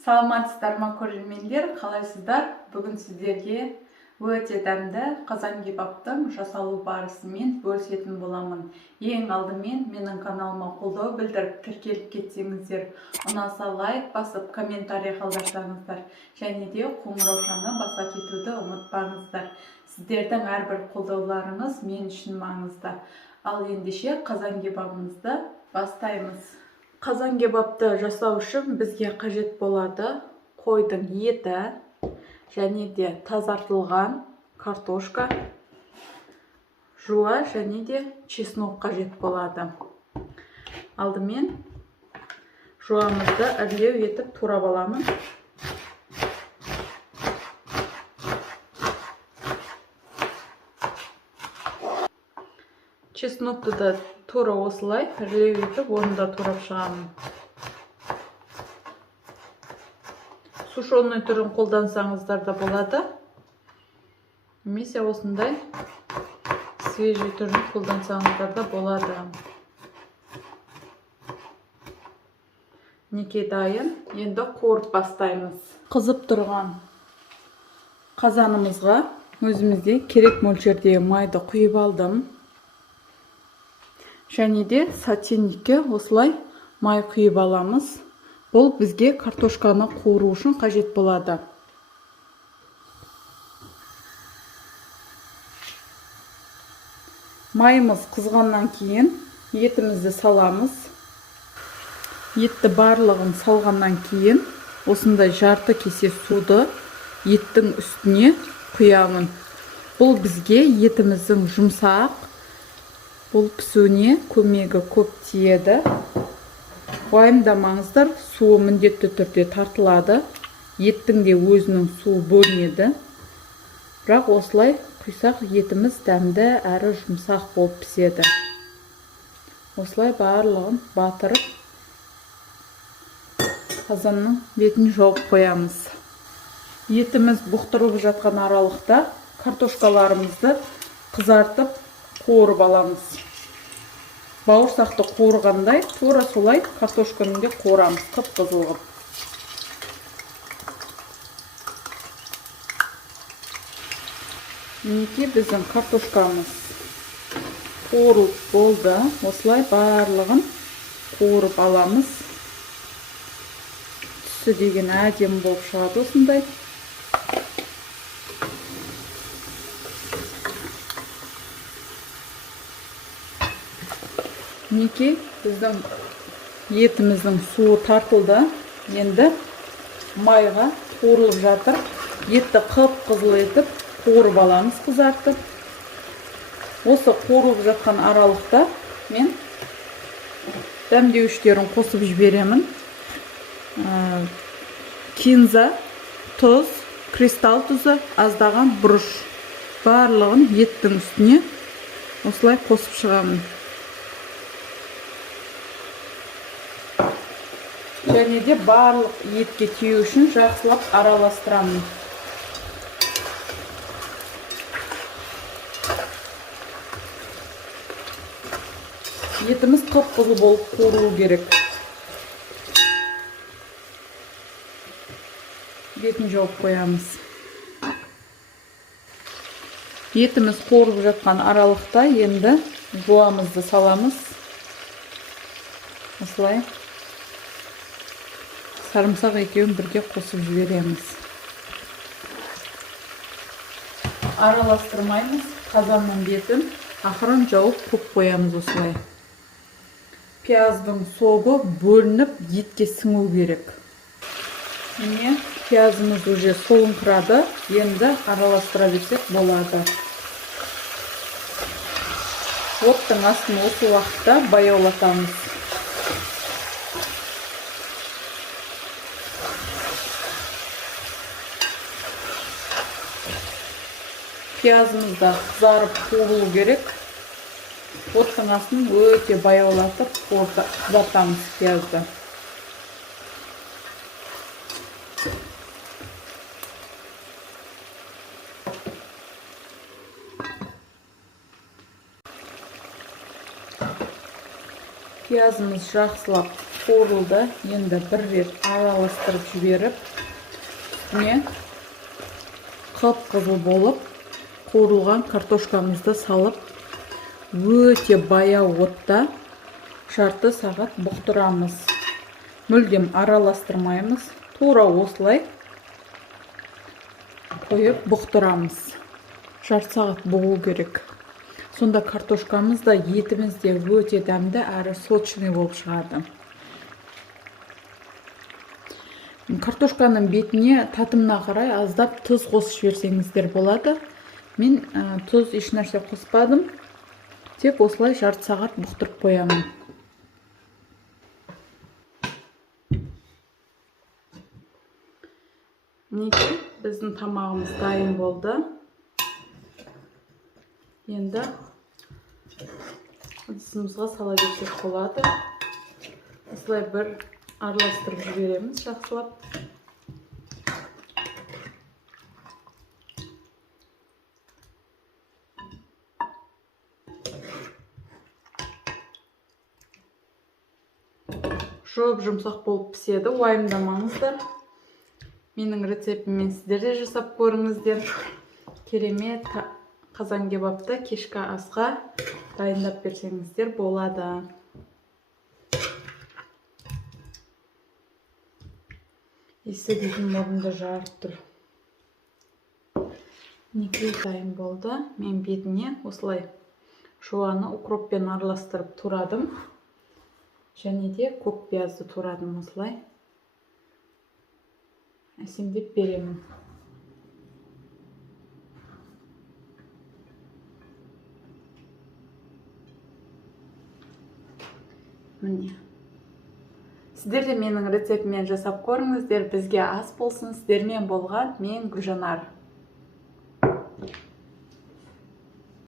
Саламатсыздар ма көрермендер, қалайсыздар? Бүгін сіздерге өте дәмді қазан кебаптың жасалу барысымен бөлісетін боламын. Ең алдымен менің каналыма қолдау білдіріп тіркеліп кетсеңіздер, ұнаса лайк басып комментарий қалдырсаңыздар, және де қоңыраушаны баса кетуді ұмытпаңыздар. Сіздердің әрбір қолдауларыңыз мен үшін маңызды. Ал ендеше қазан кебабымызды бастаймыз. Қазан кебапты жасау үшін бізге қажет болады қойдың еті және де тазартылған картошка, жуа және де чеснок қажет болады. Алдымен жуамызды әрлеу етіп турап аламын. Чеснокты да тура осылай әрлеу етіп, оны да турап шығамын. Сушеный түрін қолдансаңыздар да болады. Немесе осындай свежий түрін қолдансаңыздар да болады. Неке дайын. Енді қуырып бастаймыз. Қызып тұрған қазанымызға өзімізде керек мөлшердегі майды құйып алдым. Және де сотейникке осылай май құйып аламыз. Бұл бізге картошканы қуыру үшін қажет болады. Майымыз қызғаннан кейін етімізді саламыз. Етті барлығын салғаннан кейін осындай жарты кесе суды еттің үстіне құямын. Бұл бізге етіміздің жұмсақ, бұл пісуіне көмегі көп тиеді. Уайымдамаңыздар, суы міндетті түрде тартылады. Еттің де өзінің суы бөлінеді. Бірақ осылай құйсақ етіміз дәмді әрі жұмсақ болып піседі. Осылай барлығын батырып, қазанның бетін жауып қоямыз. Етіміз бұқтырылып жатқан аралықта картошкаларымызды қызартып қуырып аламыз. Бауырсақты қуырғандай, тура солай картошканы да қуырамыз, қып-қызыл қылып. Мінекей біздің картошкамыз қуырылып болды. Осылай барлығын қуырып аламыз. Түсі деген әдемі болып шығады осындай. Мінекей біздің етіміздің суы тартылды. Енді майға қуырылып жатыр. Етті қып-қызыл етіп қуырып аламыз, қызартып. Осы қуырылып жатқан аралықта мен дәмдеуіштерін қосып жіберемін. Кинза, тұз, кристалл тұзы, аздаған бұрыш. Барлығын еттің үстіне осылай қосып шығамын. Және де барлық етке тию үшін жақсылап араластырамын. Етіміз қып-қызыл болып қуырылу керек. Бетін жауып қоямыз. Етіміз қуырылып жатқан аралықта енді жуамызды саламыз. Осылай сарымсақ екеуін бірге қосып жібереміз. Араластырмаймыз. Қазанның бетін ақырын жауып көп қоямыз осылай. Пияздың собы бөлініп етке сіңу керек. Міне пиязымыз уже солыңқырады. Енді араластыра берсек болады. Оттың астын осы уақытта баяулатамыз. Пиязымыз да қызарып қуырылу керек. Оттың астын өте баяулатып қызартамыз пиязды. Пиязымыз жақсылап қуырылды. Енді бір рет араластырып жіберіп, үстіне қып-қызыл болып қуырылған картошкамызды салып, өте баяу отта жарты сағат бұқтырамыз. Мүлдем араластырмаймыз. Тура осылай қойып бұқтырамыз. Жарты сағат болу керек. Сонда картошкамыз да етіміз де өте дәмді әрі сочный болып шығады. Картошканың бетіне татымына қарай аздап тұз қосып жіберсеңіздер болады. Мен тұз еш нәрсе қоспадым. Тек осылай жарты сағат бұқтырып қоямын. Мінекей, біздің тамағымыз дайын болды. Енді ыдысымызға сала берсек болады. Осылай бір араластырып жібереміз жақсылап. Жұмсақ болып піседі, уайымдамаңыздар. Менің рецептіммен сіздер де жасап көріңіздер. Керемет қазан кебапты кешкі асқа дайындап берсеңіздер болады. Иісі дейтін мұрынды жарып тұр. Мінекей дайын болды. Мен бетіне осылай жуаны укроппен араластырып турадым. Және де көк пиязды турадым осылай. Әсемдеп беремін. Міне. Сіздер де менің рецептіммен жасап көріңіздер. Бізге ас болсын. Сіздермен болған мен Гүлжанар.